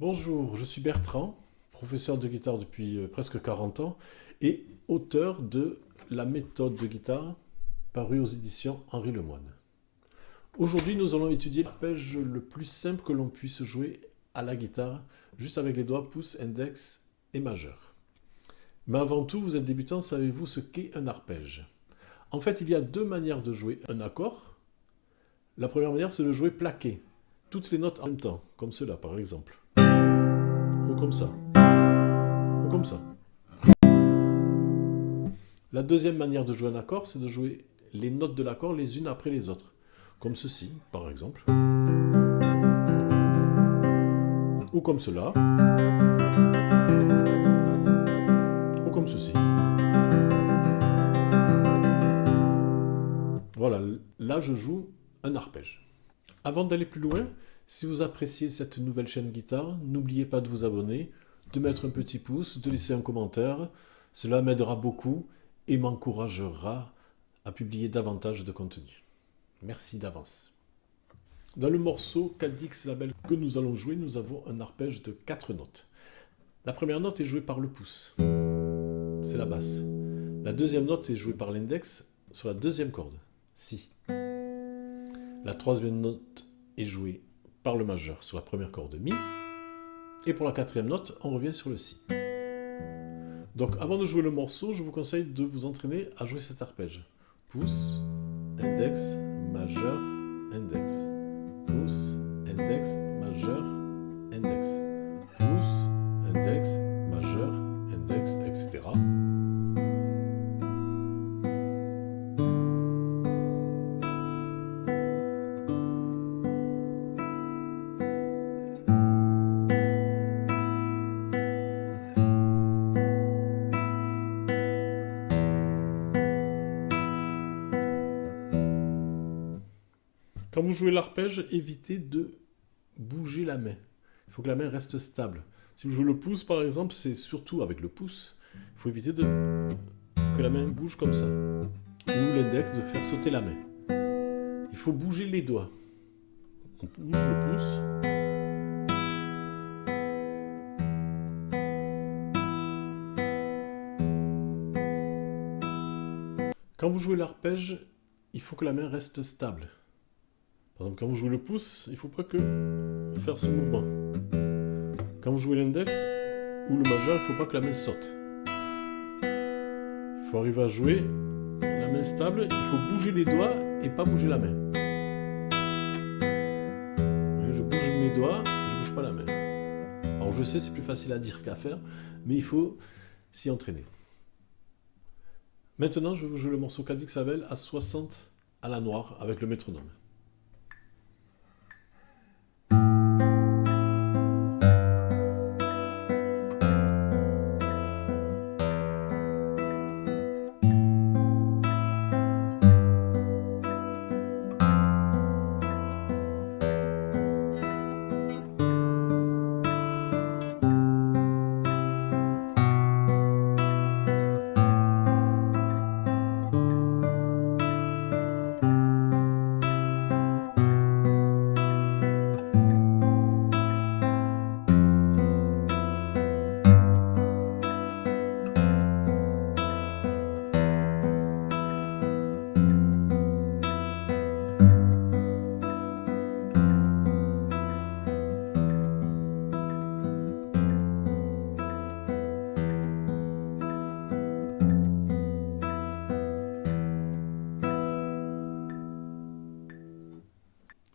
Bonjour, je suis Bertrand, professeur de guitare depuis presque 40 ans et auteur de La méthode de guitare, parue aux éditions Henri Lemoine. Aujourd'hui, nous allons étudier l'arpège le plus simple que l'on puisse jouer à la guitare, juste avec les doigts pouce, index et majeur. Mais avant tout, vous êtes débutant, savez-vous ce qu'est un arpège? En fait, il y a deux manières de jouer un accord. La première manière, c'est de jouer plaqué, toutes les notes en même temps, comme cela par exemple. Ou comme ça. Ou comme ça. La deuxième manière de jouer un accord, c'est de jouer les notes de l'accord les unes après les autres. Comme ceci, par exemple. Ou comme cela. Ou comme ceci. Voilà, là je joue un arpège. Avant d'aller plus loin, si vous appréciez cette nouvelle chaîne guitare, n'oubliez pas de vous abonner, de mettre un petit pouce, de laisser un commentaire. Cela m'aidera beaucoup et m'encouragera à publier davantage de contenu. Merci d'avance. Dans le morceau Cadix Label que nous allons jouer, nous avons un arpège de 4 notes. La première note est jouée par le pouce, c'est la basse. La deuxième note est jouée par l'index sur la deuxième corde, Si. La troisième note est jouée par le majeur sur la première corde, Mi. Et pour la quatrième note, on revient sur le Si. Donc avant de jouer le morceau, je vous conseille de vous entraîner à jouer cet arpège. Pouce, index, majeur, index. Pouce, index, majeur, index. Pouce, index, majeur, index, etc. Quand vous jouez l'arpège, évitez de bouger la main. Il faut que la main reste stable. Si vous jouez le pouce, par exemple, c'est surtout avec le pouce. Il faut éviter que la main bouge comme ça. Ou l'index, de faire sauter la main. Il faut bouger les doigts. On bouge le pouce. Quand vous jouez l'arpège, il faut que la main reste stable. Par exemple, quand vous jouez le pouce, il ne faut pas que faire ce mouvement. Quand vous jouez l'index ou le majeur, il ne faut pas que la main saute. Il faut arriver à jouer la main stable, il faut bouger les doigts et pas bouger la main. Je bouge mes doigts, je ne bouge pas la main. Alors je sais, c'est plus facile à dire qu'à faire, mais il faut s'y entraîner. Maintenant, je vais vous jouer le morceau Cadix Label à 60 à la noire avec le métronome.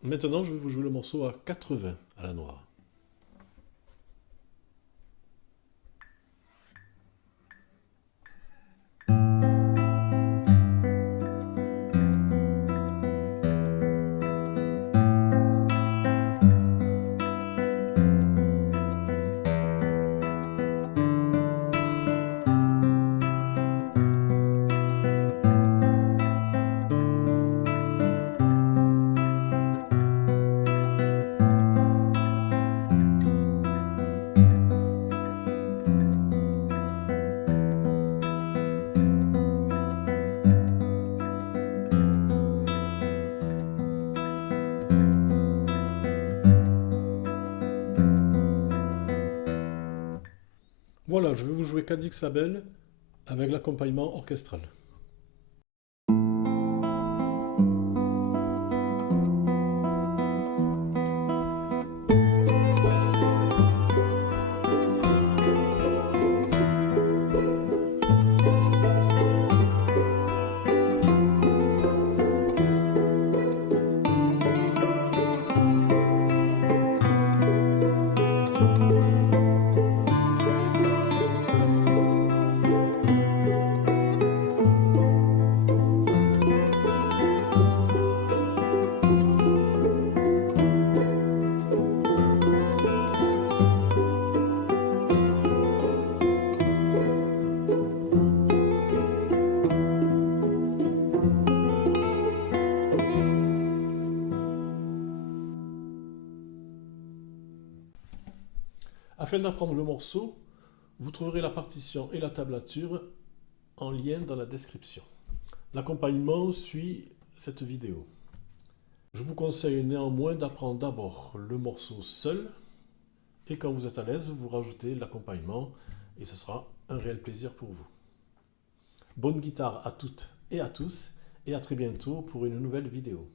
Maintenant, je vais vous jouer le morceau à 80 à la noire. Voilà, je vais vous jouer Cadix Label avec l'accompagnement orchestral. Afin d'apprendre le morceau, vous trouverez la partition et la tablature en lien dans la description. L'accompagnement suit cette vidéo. Je vous conseille néanmoins d'apprendre d'abord le morceau seul et quand vous êtes à l'aise, vous rajoutez l'accompagnement et ce sera un réel plaisir pour vous. Bonne guitare à toutes et à tous et à très bientôt pour une nouvelle vidéo.